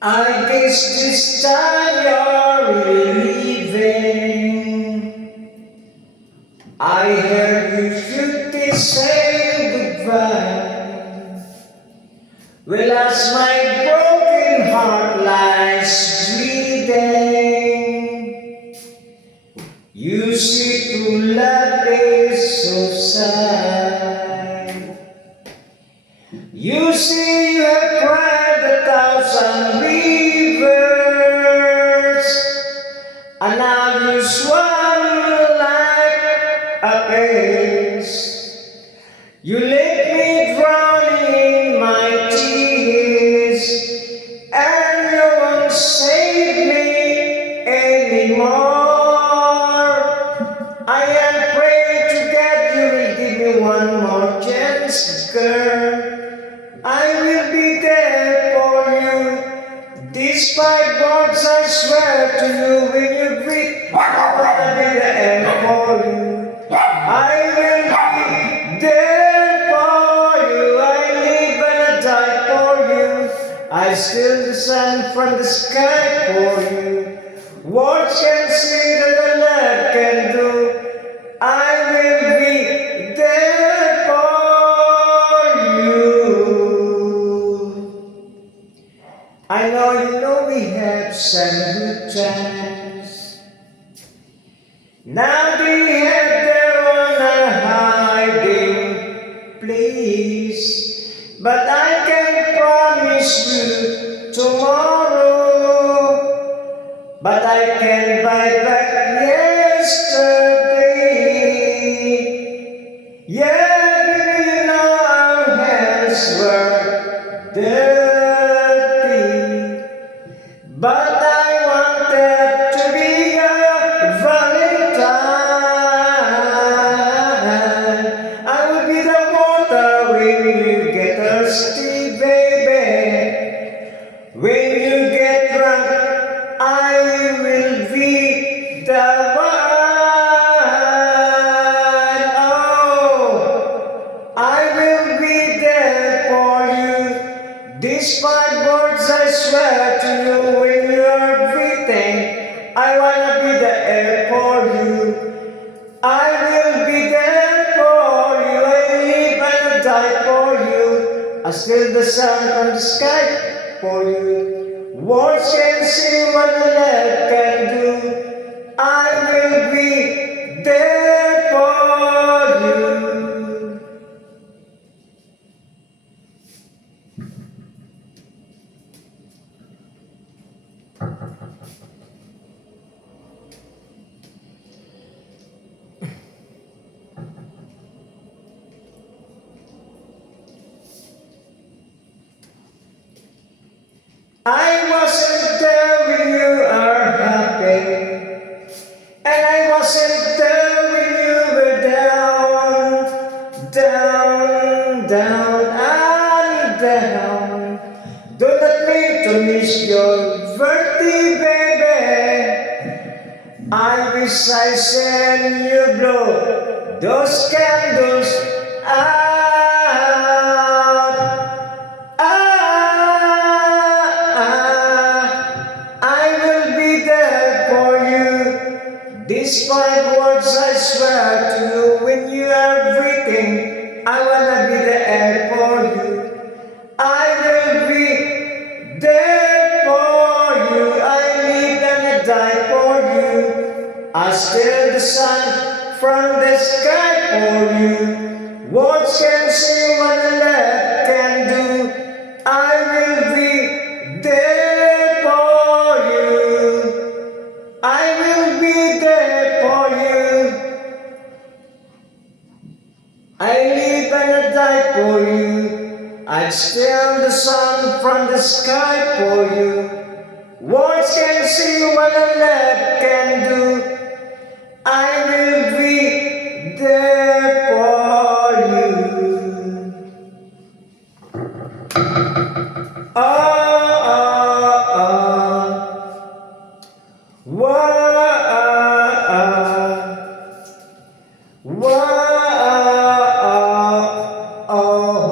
I guess this time you're leaving. I heard you should be saying goodbye. Well, as my broken heart lies bleeding, you see true love is so sad. You see you have cried 1,000 rivers, and now you swallow like a pace. You let me drown in my tears, and you won't save me anymore. I am praying to God you will give me one more chance, girl. I will be there for you. Despite words I swear to you when you breathe, I'll be there for you. I will be there for you. I live and I die for you. I steal the sun from the sky for you. Words can say that the love can do. I will be there for you. I know we have some good times. Now they have their own hiding place. But I can promise you tomorrow. But I can buy back yesterday. Yeah, baby, you know our hands were dirty. But I wanted to be a Valentine. I will be the water when you get thirsty, baby. When you get drunk, I will be the one. Oh, I will be there for you. Despite words I swear to you when you are breathing, I wanna be the air for you. I will be there for you. I live and I die for you. I steal the sun from the sky for you. Words can say what the love can do. I will be there for you. I wasn't there when you are happy, and I wasn't there when you were down, down, down, and down. Do not mean to miss your birthday, baby. I wish I send you blow those candles out. I will be there for you. Despite words I swear to you when you are breathing, I wanna be the air for you. I will be there for you. I live and I die for you. I steal the sun from the sky for you. Words can say what a love can do. I will be there for you. I will be there for you. I live and I die for you. I steal the sun from the sky for you. Words can say what a love can do. I will be there for you. Oh, oh, oh. Whoa, whoa, oh, oh.